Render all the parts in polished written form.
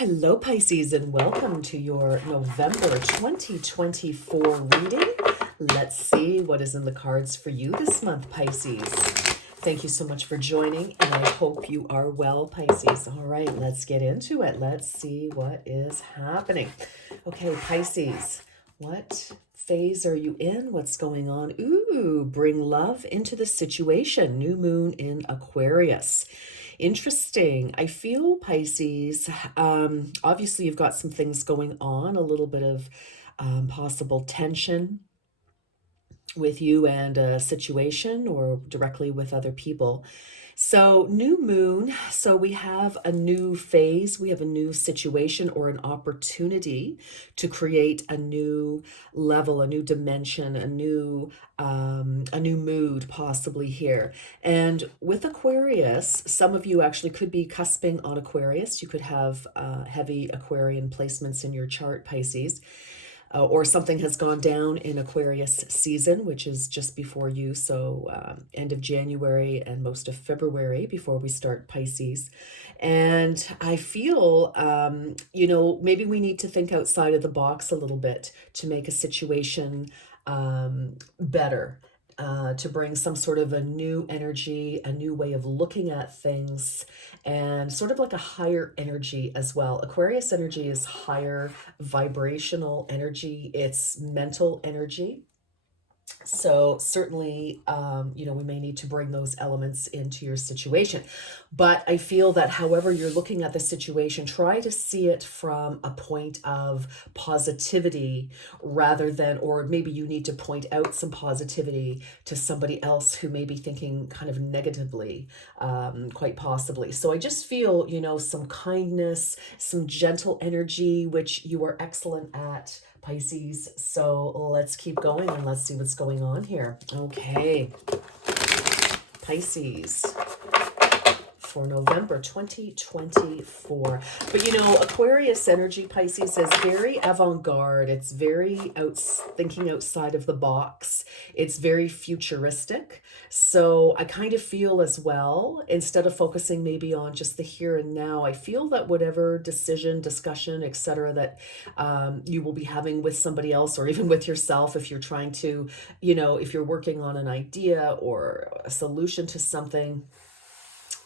Hello, Pisces, and welcome to your November 2024 reading. Let's see what is in the cards for you this month, Pisces. Thank you so much for joining, and I hope you are well, Pisces. All right, let's get into it. Let's see what is happening. Okay, Pisces, what phase are you in? What's going on? Ooh, bring love into the situation. New moon in Aquarius. Interesting. I feel Pisces, obviously you've got some things going on, a little bit of possible tension with you and a situation or directly with other people. So new moon, so we have a new phase, we have a new situation or an opportunity to create a new level, a new dimension, a new mood possibly here. And with Aquarius, some of you actually could be cusping on Aquarius. You could have heavy Aquarian placements in your chart, Pisces. Or something has gone down in Aquarius season, which is just before you. So end of January and most of February before we start Pisces. And I feel, maybe we need to think outside of the box a little bit to make a situation better. To bring some sort of a new energy, a new way of looking at things, and sort of like a higher energy as well. Aquarius energy is higher vibrational energy, it's mental energy. So certainly, we may need to bring those elements into your situation. But I feel that however you're looking at the situation, try to see it from a point of positivity rather than, or maybe you need to point out some positivity to somebody else who may be thinking kind of negatively, quite possibly. So I just feel, some kindness, some gentle energy, which you are excellent at, Pisces. So let's keep going and let's see what's going on here. Okay, Pisces for November 2024. But Aquarius energy, Pisces, is very avant-garde. It's very thinking outside of the box. It's very futuristic. So I kind of feel as well, instead of focusing maybe on just the here and now, I feel that whatever decision, discussion, etc., that you will be having with somebody else or even with yourself, if you're trying to, if you're working on an idea or a solution to something,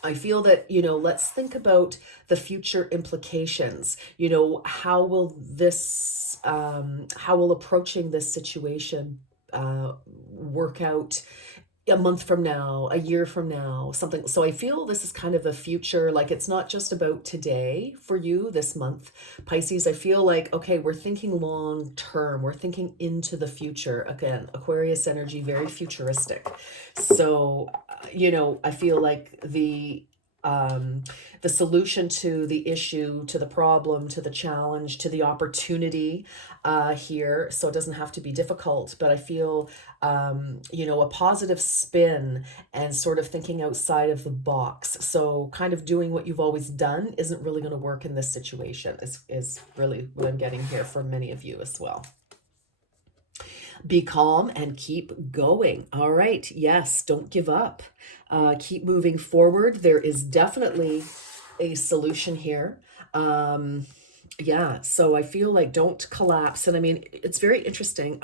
I feel that, let's think about the future implications. How will approaching this situation work out a month from now, a year from now, something. So I feel this is kind of a future, like it's not just about today for you this month, Pisces. I feel like, okay, we're thinking long term, we're thinking into the future. Again, Aquarius energy, very futuristic. So, I feel like the solution to the issue, to the problem, to the challenge, to the opportunity here. So it doesn't have to be difficult, but I feel, a positive spin and sort of thinking outside of the box. So kind of doing what you've always done isn't really going to work in this situation is really what I'm getting here for many of you as well. Be calm and keep going. All right. Yes, don't give up. Keep moving forward. There is definitely a solution here. Yeah, so I feel like don't collapse. And I mean, it's very interesting.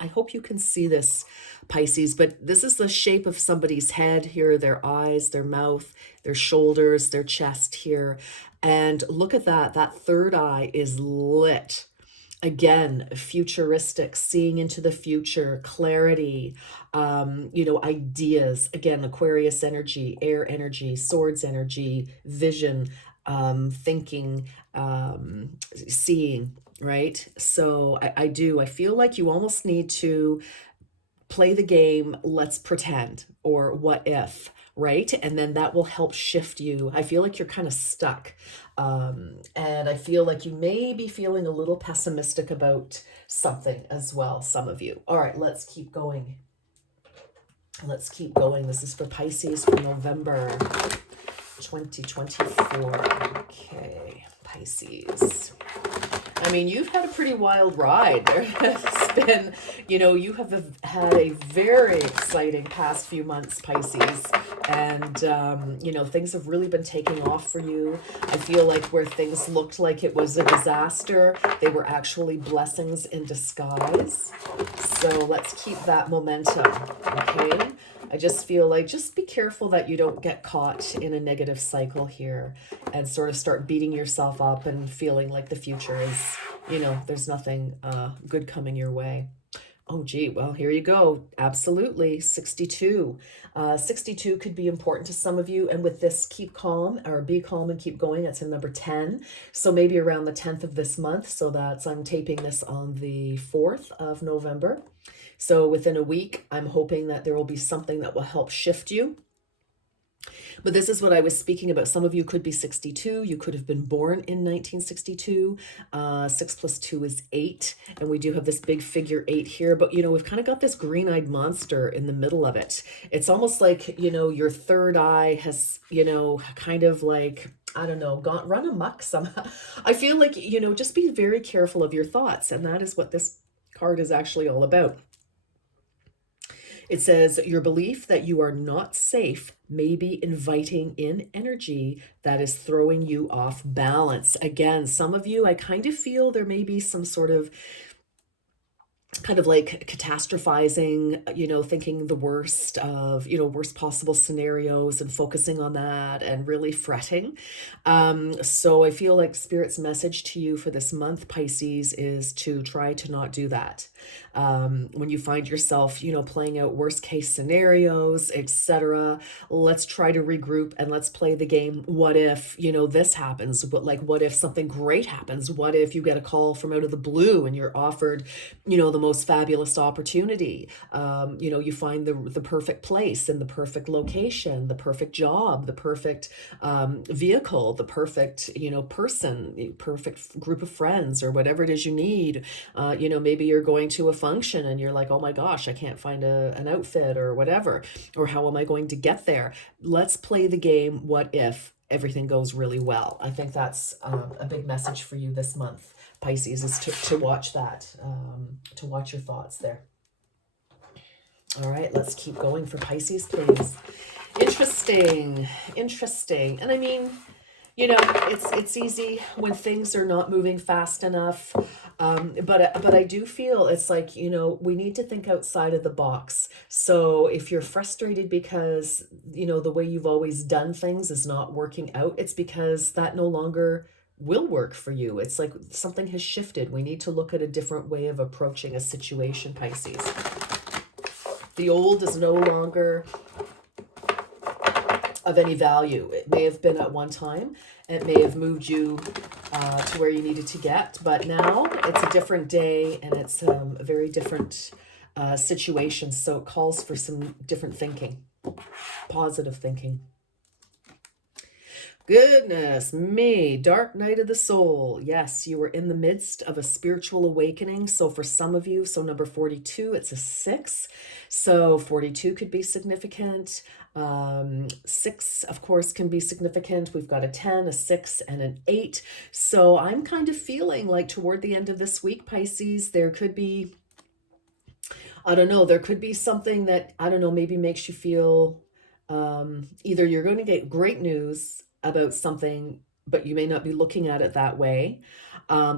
I hope you can see this, Pisces, but this is the shape of somebody's head here, their eyes, their mouth, their shoulders, their chest here. And look at that. That third eye is lit. Again, futuristic, seeing into the future, clarity, ideas. Again, Aquarius energy, air energy, swords energy, vision, thinking, seeing, right? So I feel like you almost need to play the game, let's pretend, or what if, right? And then that will help shift you. I feel like you're kind of stuck. And I feel like you may be feeling a little pessimistic about something as well, some of you. All right, let's keep going. Let's keep going. This is for Pisces for November. 2024. Okay, Pisces. I mean, you've had a pretty wild ride. There has been, you have had a very exciting past few months, Pisces. And, things have really been taking off for you. I feel like where things looked like it was a disaster, they were actually blessings in disguise. So let's keep that momentum, okay? I just feel like just be careful that you don't get caught in a negative cycle here and sort of start beating yourself up and feeling like the future is, there's nothing good coming your way. Oh, gee, well, here you go. Absolutely. 62. 62 could be important to some of you. And with this keep calm or be calm and keep going, that's in number 10. So maybe around the 10th of this month. So I'm taping this on the 4th of November. So within a week, I'm hoping that there will be something that will help shift you. But this is what I was speaking about. Some of you could be 62. You could have been born in 1962. 6 plus 2 is 8. And we do have this big figure 8 here. But, we've kind of got this green-eyed monster in the middle of it. It's almost like, your third eye has, kind of like, I don't know, run amok somehow. I feel like, just be very careful of your thoughts. And that is what this card is actually all about. It says, your belief that you are not safe may be inviting in energy that is throwing you off balance. Again, some of you, I kind of feel there may be some sort of kind of like catastrophizing, thinking the worst of, worst possible scenarios and focusing on that and really fretting. So I feel like Spirit's message to you for this month, Pisces, is to try to not do that. When you find yourself, playing out worst case scenarios, etc., let's try to regroup and let's play the game. What if, this happens? But like, what if something great happens? What if you get a call from out of the blue and you're offered, the most fabulous opportunity? You find the perfect place and the perfect location, the perfect job, the perfect vehicle, the perfect, person, perfect group of friends or whatever it is you need. Maybe you're going to a function and you're like, oh my gosh, I can't find an outfit or whatever, or how am I going to get there? Let's play the game. What if everything goes really well? I think that's a big message for you this month, Pisces, is to watch that, to watch your thoughts there. All right, let's keep going for Pisces, please. Interesting. And I mean, it's easy when things are not moving fast enough. But I do feel it's like, we need to think outside of the box. So if you're frustrated because, the way you've always done things is not working out, it's because that no longer will work for you. It's like something has shifted. We need to look at a different way of approaching a situation, Pisces. The old is no longer of any value. It may have been at one time. It may have moved you to where you needed to get, but now it's a different day and it's a very different situation. So it calls for some different thinking, positive thinking. Goodness me, dark night of the soul. Yes, you were in the midst of a spiritual awakening. So for some of you, so number 42, it's a 6. So 42 could be significant. 6, of course, can be significant. We've got a 10, a 6, and an 8. So I'm kind of feeling like toward the end of this week, Pisces, there could be, I don't know, there could be something that, I don't know, maybe makes you feel either you're going to get great news about something, but you may not be looking at it that way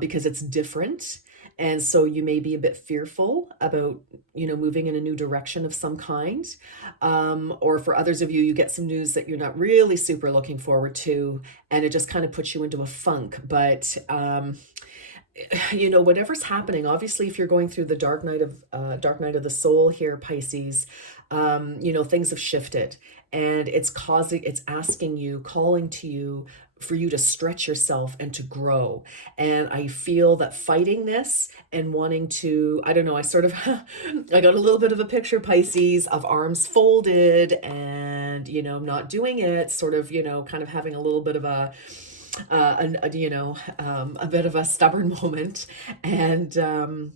because it's different. And so you may be a bit fearful about, moving in a new direction of some kind. Or for others of you, you get some news that you're not really super looking forward to, and it just kind of puts you into a funk. But, whatever's happening, obviously, if you're going through the dark night of the soul here, Pisces, things have shifted. And it's asking you, calling to you for you to stretch yourself and to grow. And I feel that fighting this and wanting to, I don't know, I got a little bit of a picture, Pisces, of arms folded and, not doing it, sort of, kind of having a little bit of a bit of a stubborn moment. And,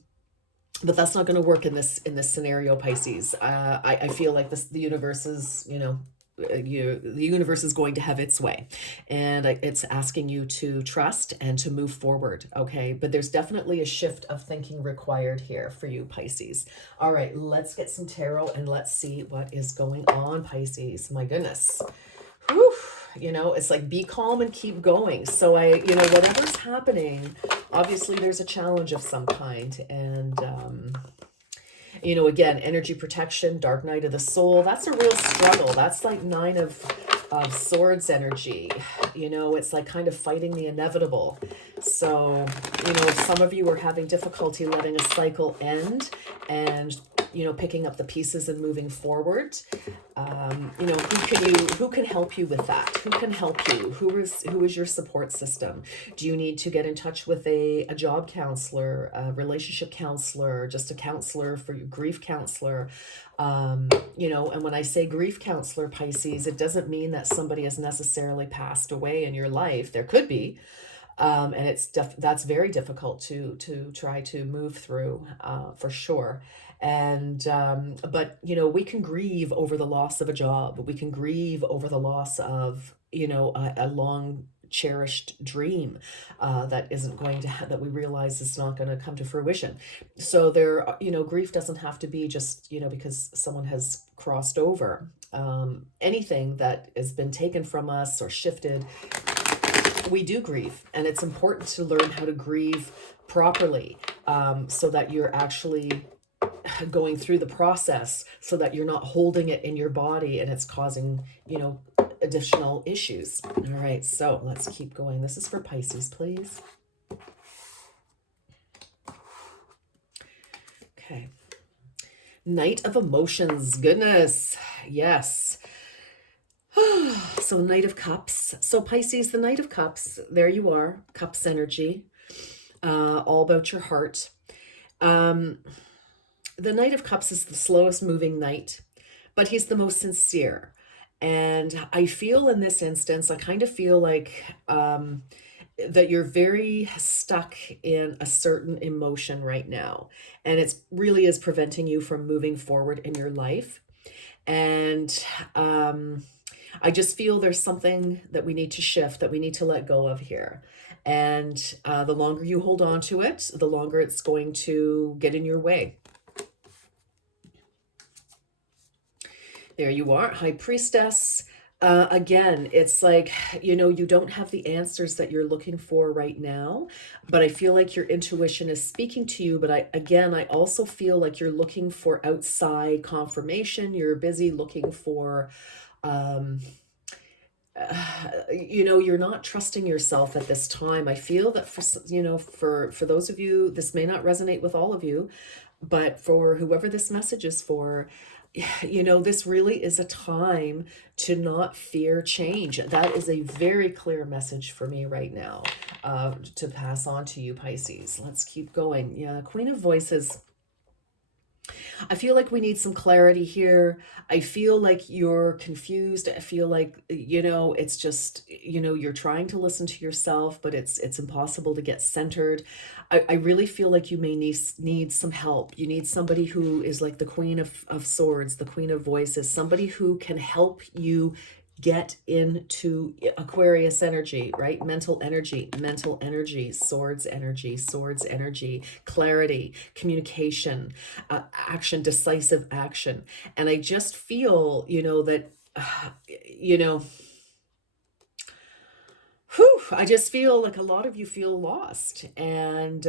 but that's not going to work in this scenario, Pisces. I feel like the universe is, the universe is going to have its way, and it's asking you to trust and to move forward. Okay, but there's definitely a shift of thinking required here for you, Pisces. All right, let's get some tarot and let's see what is going on, Pisces. My goodness. Whew. It's like be calm and keep going. So whatever's happening, obviously there's a challenge of some kind. And, again, energy protection, dark night of the soul, that's a real struggle. That's like Nine of Swords energy. It's like kind of fighting the inevitable. So, if some of you are having difficulty letting a cycle end and, picking up the pieces and moving forward, who can help you with that? Who can help you? Who is your support system? Do you need to get in touch with a job counselor, a relationship counselor, just a counselor for your grief counselor? And when I say grief counselor, Pisces, it doesn't mean that somebody has necessarily passed away in your life. There could be. And that's very difficult to try to move through, for sure. And but we can grieve over the loss of a job. We can grieve over the loss of a long cherished dream that isn't going to that we realize is not going to come to fruition. So there, grief doesn't have to be just because someone has crossed over. Anything that has been taken from us or shifted, we do grieve, and it's important to learn how to grieve properly, so that you're actually going through the process, so that you're not holding it in your body and it's causing additional issues. All right, so let's keep going. This is for Pisces, please. Okay. Knight of Emotions. Goodness, yes. So Knight of Cups. So Pisces, the Knight of Cups, there you are, Cups energy, all about your heart. The Knight of Cups is the slowest moving knight, but he's the most sincere. And I feel in this instance, I kind of feel like that you're very stuck in a certain emotion right now. And it's really is preventing you from moving forward in your life. And I just feel there's something that we need to shift, that we need to let go of here. And the longer you hold on to it, the longer it's going to get in your way. There you are, High Priestess. Again, it's like, you don't have the answers that you're looking for right now, but I feel like your intuition is speaking to you. But I also feel like you're looking for outside confirmation. You're busy looking for, you're not trusting yourself at this time. I feel that for those of you, this may not resonate with all of you, but for whoever this message is for, this really is a time to not fear change. That is a very clear message for me right now, to pass on to you, Pisces. Let's keep going. Yeah, Queen of Voices. I feel like we need some clarity here. I feel like you're confused. I feel like, it's just, you're trying to listen to yourself, but it's impossible to get centered. I really feel like you may need some help. You need somebody who is like the Queen of Swords, the Queen of Voices, somebody who can help you get into Aquarius energy, right? Mental energy, swords energy, clarity, communication, action, decisive action. And I just feel, that, I just feel like a lot of you feel lost, and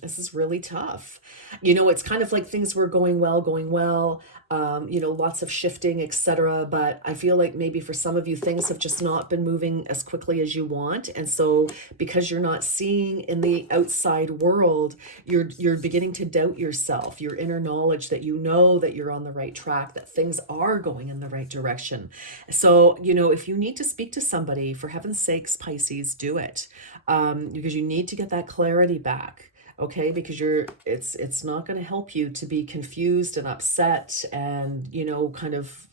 this is really tough. It's kind of like things were going well, lots of shifting, etc. But I feel like maybe for some of you, things have just not been moving as quickly as you want. And so because you're not seeing in the outside world, you're beginning to doubt yourself, your inner knowledge that that you're on the right track, that things are going in the right direction. So, if you need to speak to somebody, for heaven's sakes, Pisces, do it, because you need to get that clarity back. Okay, because it's not going to help you to be confused and upset and kind of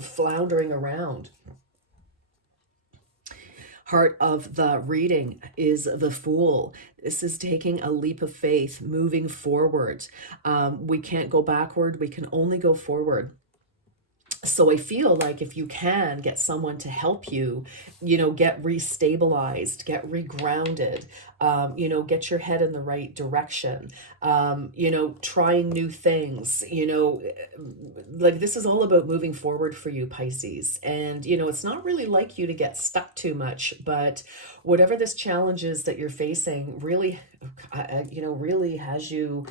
floundering around. Heart of the reading is the Fool. This is taking a leap of faith, moving forward. We can't go backward, we can only go forward. So I feel like if you can get someone to help you, get restabilized, get regrounded, get your head in the right direction, trying new things, like this is all about moving forward for you, Pisces. And, it's not really like you to get stuck too much, but whatever this challenge is that you're facing really, really has you,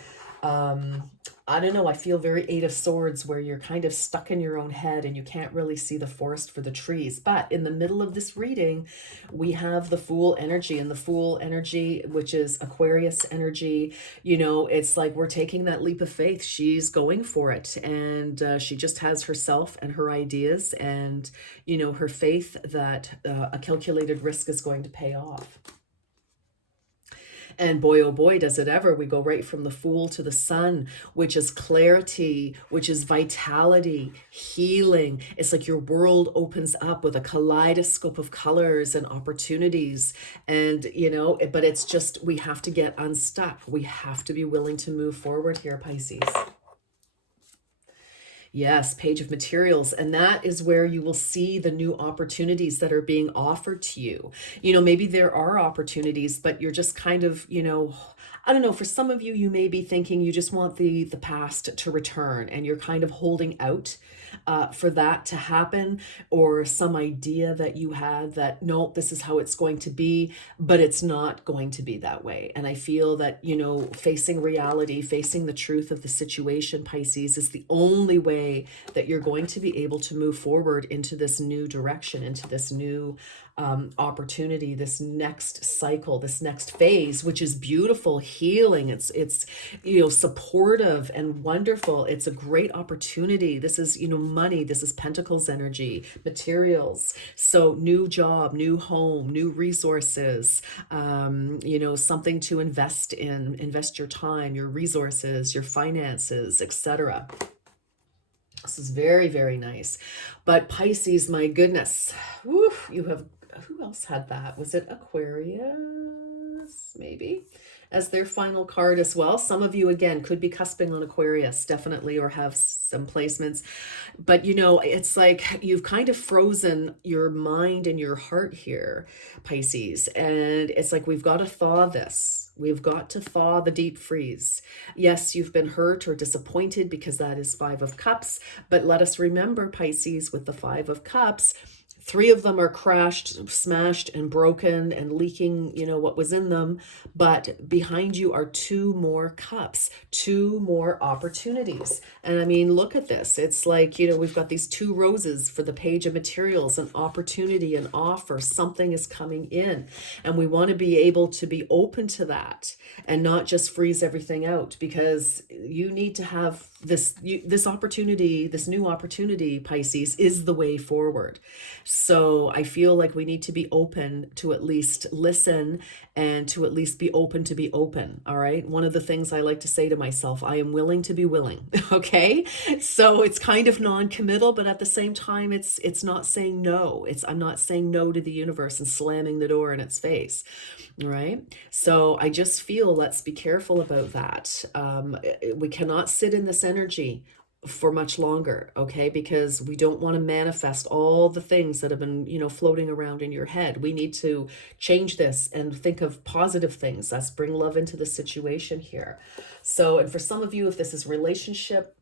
I don't know, I feel very Eight of Swords where you're kind of stuck in your own head and you can't really see the forest for the trees. But in the middle of this reading, we have the Fool energy, and the Fool energy, which is Aquarius energy, it's like we're taking that leap of faith. She's going for it, and she just has herself and her ideas and, her faith that a calculated risk is going to pay off. And boy, oh boy, does it ever. We go right from the Fool to the Sun, which is clarity, which is vitality, healing. It's like your world opens up with a kaleidoscope of colors and opportunities. And, but it's just, we have to get unstuck. We have to be willing to move forward here, Pisces. Yes, Page of Materials. And that is where you will see the new opportunities that are being offered to you. Maybe there are opportunities, but you're just kind of, I don't know, for some of you, you may be thinking you just want the past to return and you're kind of holding out for that to happen, or some idea that you had that, no, this is how it's going to be, but it's not going to be that way. And I feel that, facing reality, facing the truth of the situation, Pisces, is the only way that you're going to be able to move forward into this new direction, into this new opportunity, this next cycle, this next phase, which is beautiful, healing. It's supportive and wonderful. It's a great opportunity. This is money. This is Pentacles energy, materials. So new job, new home, new resources. Something to invest in. Invest your time, your resources, your finances, etc. This is very, very nice. But Pisces, my goodness, whew, who else had that? Was it Aquarius? Maybe as their final card as well. Some of you, again, could be cusping on Aquarius, definitely, or have some placements. But, it's like you've kind of frozen your mind and your heart here, Pisces. And it's like we've got to thaw this. We've got to thaw the deep freeze. Yes, you've been hurt or disappointed because that is Five of Cups. But let us remember, Pisces, with the Five of Cups, 3 of them are crashed, smashed, and broken and leaking, what was in them. But behind you are 2 more cups, 2 more opportunities. And I mean, look at this. It's like, we've got these 2 roses for the Page of Materials, an opportunity, an offer, something is coming in. And we want to be able to be open to that and not just freeze everything out, because you need to have this opportunity, this new opportunity, Pisces, is the way forward. So I feel like we need to be open to at least listen and to at least be open to be open. All right. One of the things I like to say to myself, I am willing to be willing. Okay. So it's kind of non-committal, but at the same time, it's not saying no. I'm not saying no to the universe and slamming the door in its face. Right. So I just feel, let's be careful about that. We cannot sit in this energy for much longer, okay? Because we don't want to manifest all the things that have been, floating around in your head. We need to change this and think of positive things. Let's bring love into the situation here. So, and for some of you, if this is relationship,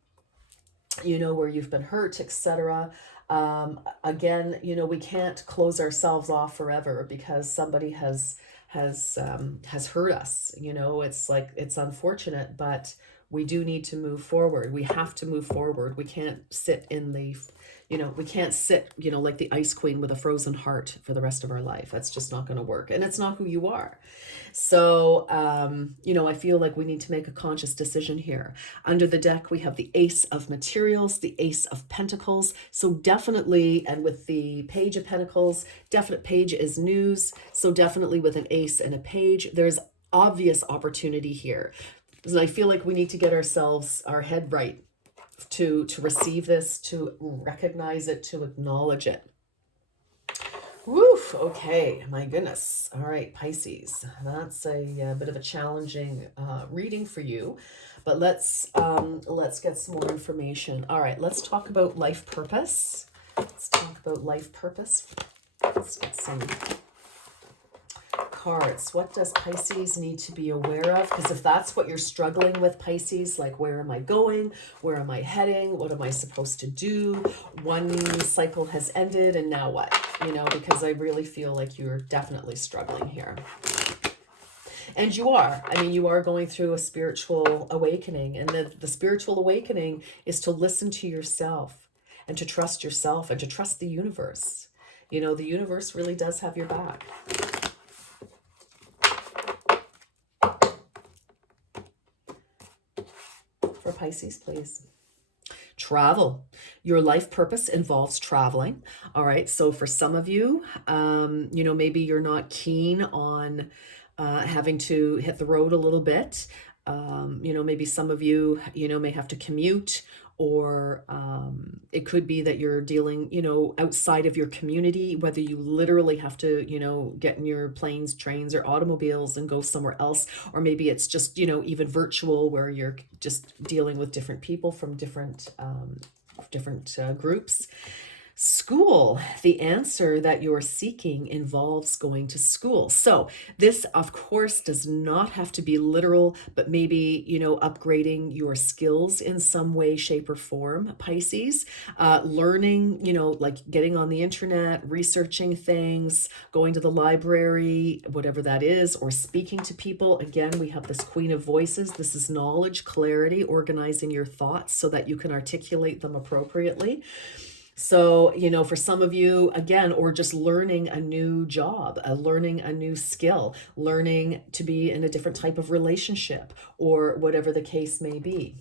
where you've been hurt, etc. Again, we can't close ourselves off forever because somebody has hurt us. It's like, it's unfortunate, but we do need to move forward. We have to move forward. We can't sit in the, we can't sit, like the Ice Queen with a frozen heart for the rest of our life. That's just not going to work. And it's not who you are. So, I feel like we need to make a conscious decision here. Under the deck, we have the Ace of Materials, the Ace of Pentacles. So definitely, and with the Page of Pentacles, definite Page is news. So definitely with an Ace and a Page, there's obvious opportunity here. And I feel like we need to get our head right to receive this, to recognize it, to acknowledge it. Woof. Okay. My goodness. All right, Pisces. That's a bit of a challenging reading for you, but let's get some more information. All right. Let's talk about life purpose. Let's talk about life purpose. Let's get some cards. What does Pisces need to be aware of? Because if that's what you're struggling with, Pisces, like where am I going? Where am I heading? What am I supposed to do? One cycle has ended and now what? You know, because I really feel like you're definitely struggling here. And you are. I mean, you are going through a spiritual awakening. And the spiritual awakening is to listen to yourself and to trust yourself and to trust the universe. You know, the universe really does have your back. For Pisces, please. Travel. Your life purpose involves traveling. All right. So for some of you, you know, maybe you're not keen on having to hit the road a little bit. You know, maybe some of you, you know, may have to commute, or it could be that you're dealing, you know, outside of your community, whether you literally have to, you know, get in your planes, trains, or automobiles and go somewhere else, or maybe it's just, you know, even virtual where you're just dealing with different people from different groups. School, the answer that you're seeking involves going to school. So this, of course, does not have to be literal, but maybe, you know, upgrading your skills in some way, shape, or form, Pisces. Learning, you know, like getting on the internet, researching things, going to the library, whatever that is, or speaking to people. Again, we have this Queen of Voices. This is knowledge, clarity, organizing your thoughts so that you can articulate them appropriately. So, you know, for some of you, again, or just learning a new job, learning a new skill, learning to be in a different type of relationship, or whatever the case may be.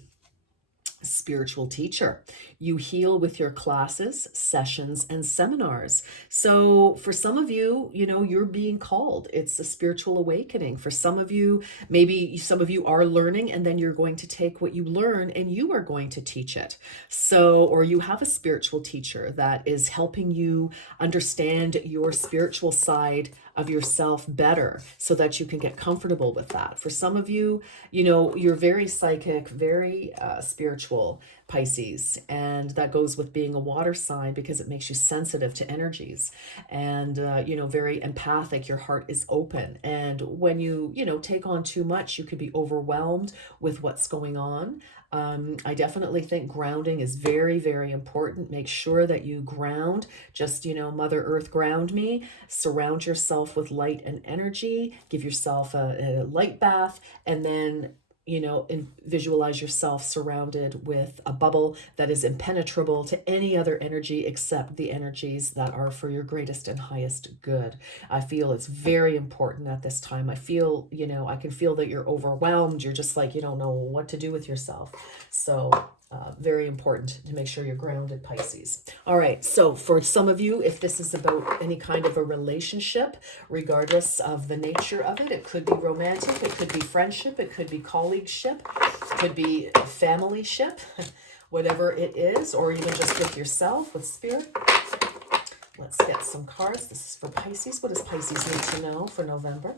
Spiritual teacher. You heal with your classes, sessions, and seminars. So for some of you, you know, you're being called. It's a spiritual awakening. For some of you, maybe some of you are learning, and then you're going to take what you learn and you are going to teach it. So, or you have a spiritual teacher that is helping you understand your spiritual side of yourself better so that you can get comfortable with that. For some of you, you know, you're very psychic, very spiritual, Pisces, and that goes with being a water sign because it makes you sensitive to energies, and you know, very empathic. Your heart is open, and when you know, take on too much, you could be overwhelmed with what's going on. I definitely think grounding is very, very important. Make sure that you ground. Just, you know, Mother Earth, ground me. Surround yourself with light and energy. Give yourself a light bath, and then, you know, and visualize yourself surrounded with a bubble that is impenetrable to any other energy except the energies that are for your greatest and highest good. I feel it's very important at this time. I feel, you know, I can feel that you're overwhelmed. You're just like, you don't know what to do with yourself. So very important to make sure you're grounded, Pisces. All right, so for some of you, if this is about any kind of a relationship, regardless of the nature of it, it could be romantic, it could be friendship, it could be colleagueship, it could be familyship, whatever it is, or even just with yourself, with spirit. Let's get some cards. This is for Pisces. What does Pisces need to know for November?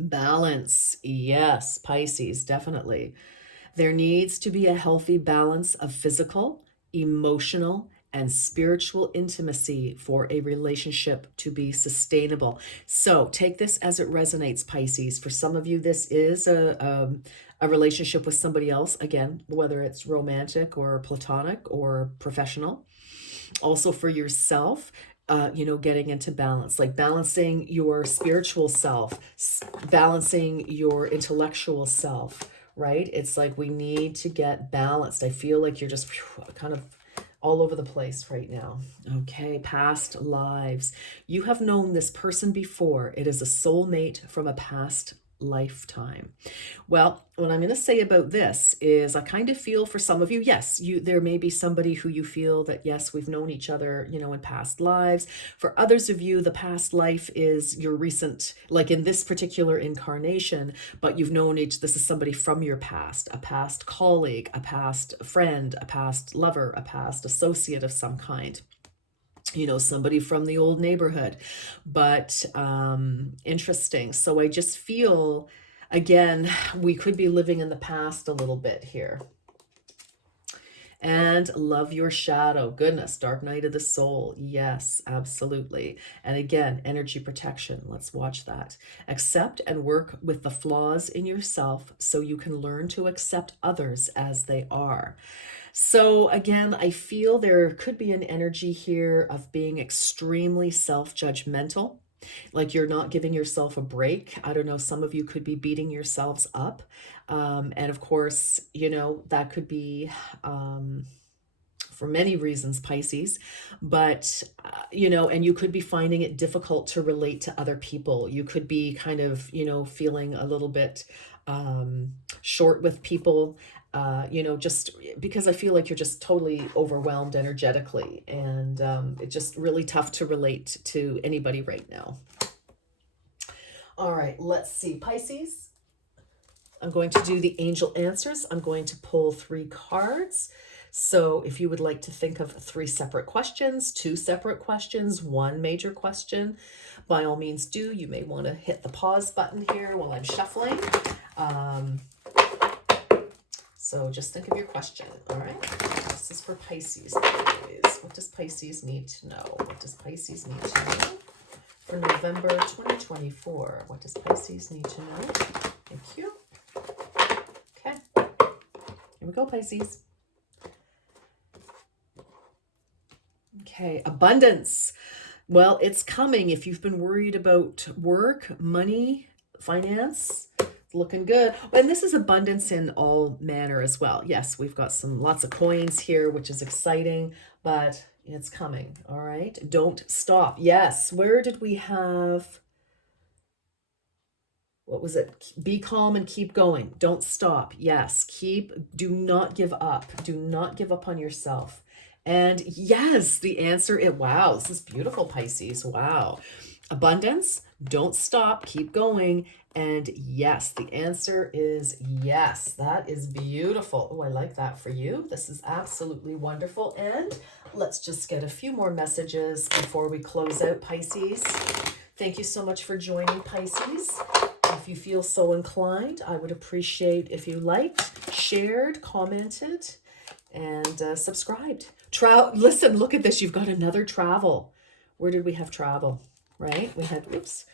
Balance. Yes, Pisces, definitely. There needs to be a healthy balance of physical, emotional, and spiritual intimacy for a relationship to be sustainable. So take this as it resonates, Pisces. For some of you, this is a relationship with somebody else, again, whether it's romantic or platonic or professional. Also for yourself, you know, getting into balance, like balancing your spiritual self, balancing your intellectual self, right? It's like we need to get balanced. I feel like you're just kind of all over the place right now. Okay, past lives. You have known this person before. It is a soulmate from a past lifetime. Well, what I'm going to say about this is I kind of feel for some of you, yes, there may be somebody who you feel that, yes, we've known each other, in past lives. For others of you, the past life is your recent, like in this particular incarnation, but you've known this is somebody from your past, a past colleague, a past friend, a past lover, a past associate of some kind. Somebody from the old neighborhood. But interesting. So I just feel, again, we could be living in the past a little bit here. And love your shadow. Goodness, dark night of the soul. Yes, absolutely. And again, energy protection. Let's watch that. Accept and work with the flaws in yourself so you can learn to accept others as they are. So again, I feel there could be an energy here of being extremely self-judgmental, like you're not giving yourself a break. I don't know, some of you could be beating yourselves up. And of course, that could be for many reasons, Pisces, but, and you could be finding it difficult to relate to other people. You could be kind of, feeling a little bit short with people, just because I feel like you're just totally overwhelmed energetically, and it's just really tough to relate to anybody right now. All right, let's see, Pisces. I'm going to do the angel answers. I'm going to pull 3 cards. So if you would like to think of 3 separate questions, 2 separate questions, 1 major question, by all means do. You may want to hit the pause button here while I'm shuffling. So just think of your question, all right? This is for Pisces, please. What does Pisces need to know? What does Pisces need to know for November 2024? What does Pisces need to know? Thank you. Okay, here we go, Pisces. Okay, abundance. Well, it's coming. If you've been worried about work, money, finance, it's looking good. And this is abundance in all manner as well. Yes, we've got lots of coins here, which is exciting, but it's coming. All right. Don't stop. Yes. Where did we have? What was it? Be calm and keep going. Don't stop. Yes. Do not give up. Do not give up on yourself. And yes, the answer wow, this is beautiful, Pisces. Wow. Abundance, don't stop, keep going. And yes, the answer is yes. That is beautiful. Oh, I like that for you. This is absolutely wonderful. And let's just get a few more messages before we close out, Pisces. Thank you so much for joining, Pisces. If you feel so inclined, I would appreciate if you liked, shared, commented, and subscribed. Listen, look at this. You've got another travel. Where did we have travel? Right? We had, let's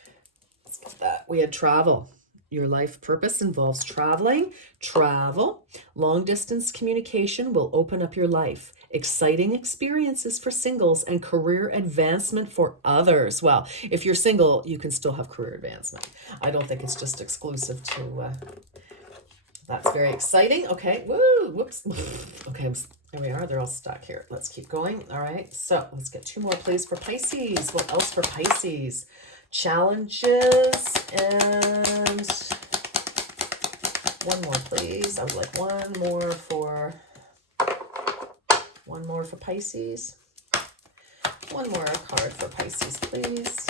get that. We had travel. Your life purpose involves traveling. Travel. Long distance communication will open up your life. Exciting experiences for singles and career advancement for others. Well, if you're single, you can still have career advancement. I don't think it's just exclusive to... that's very exciting. Okay. Woo. Whoops. Okay. There we are. They're all stuck here. Let's keep going. All right. So let's get 2 more, please, for Pisces. What else for Pisces? Challenges and 1 more, please. I would like one more for Pisces. 1 more card for Pisces, please.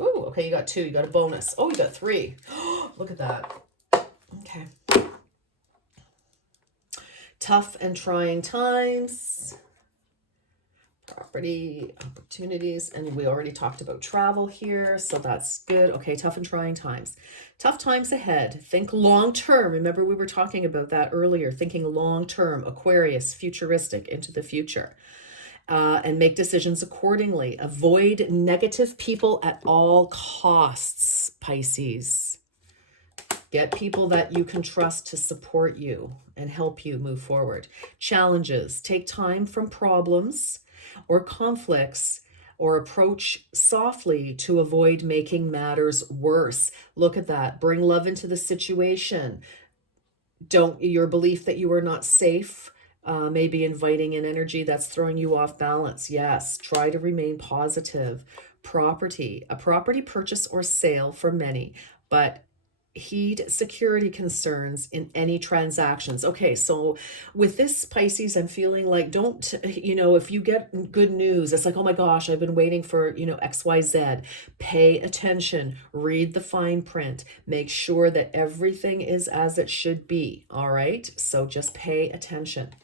Ooh, okay. You got 2. You got a bonus. Oh, you got 3. Look at that. Okay. Tough and trying times, property, opportunities, and we already talked about travel here, so that's good. Okay, tough and trying times. Tough times ahead. Think long term. Remember, we were talking about that earlier, thinking long term, Aquarius, futuristic, into the future. And make decisions accordingly. Avoid negative people at all costs, Pisces. Get people that you can trust to support you and help you move forward. Challenges. Take time from problems or conflicts or approach softly to avoid making matters worse. Look at that. Bring love into the situation. Your belief that you are not safe may be inviting an energy that's throwing you off balance. Yes. Try to remain positive. Property. A property purchase or sale for many, but heed security concerns in any transactions. Okay, so with this Pisces, I'm feeling like don't, if you get good news, it's like, oh my gosh, I've been waiting for, XYZ. Pay attention, read the fine print, make sure that everything is as it should be. All right, so just pay attention.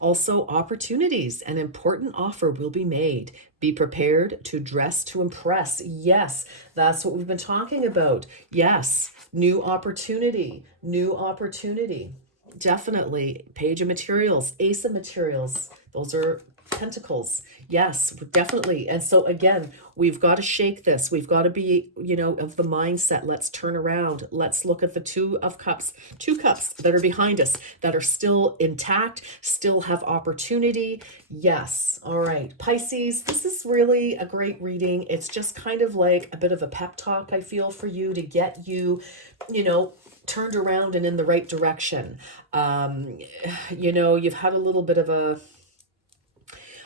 Also, opportunities. An important offer will be made. Be prepared to dress to impress. Yes, that's what we've been talking about. Yes, new opportunity, new opportunity. Definitely. Page of materials, ace of materials. Those are pentacles. Yes, definitely. And so again, we've got to shake this. We've got to be, of the mindset. Let's turn around. Let's look at the two cups that are behind us that are still intact, still have opportunity. Yes. All right. Pisces, this is really a great reading. It's just kind of like a bit of a pep talk, I feel, for you to get you, turned around and in the right direction. You've had a little bit of a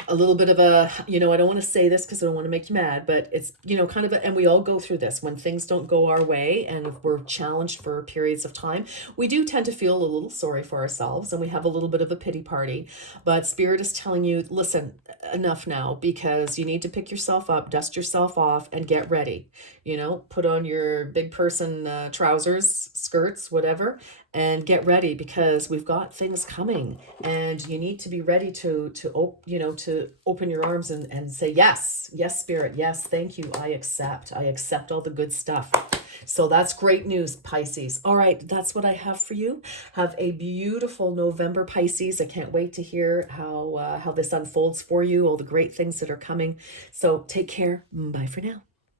I don't want to say this because I don't want to make you mad, but it's, kind of and we all go through this when things don't go our way and if we're challenged for periods of time, we do tend to feel a little sorry for ourselves and we have a little bit of a pity party. But Spirit is telling you, listen, enough now, because you need to pick yourself up, dust yourself off, and get ready. Put on your big person trousers, skirts, whatever, and get ready, because we've got things coming and you need to be ready to open your arms and say, yes, Spirit, yes, thank you, I accept all the good stuff. So that's great news, Pisces. All right, that's what I have for you. Have a beautiful November, Pisces. I can't wait to hear how this unfolds for you, all the great things that are coming. So take care. Bye for now.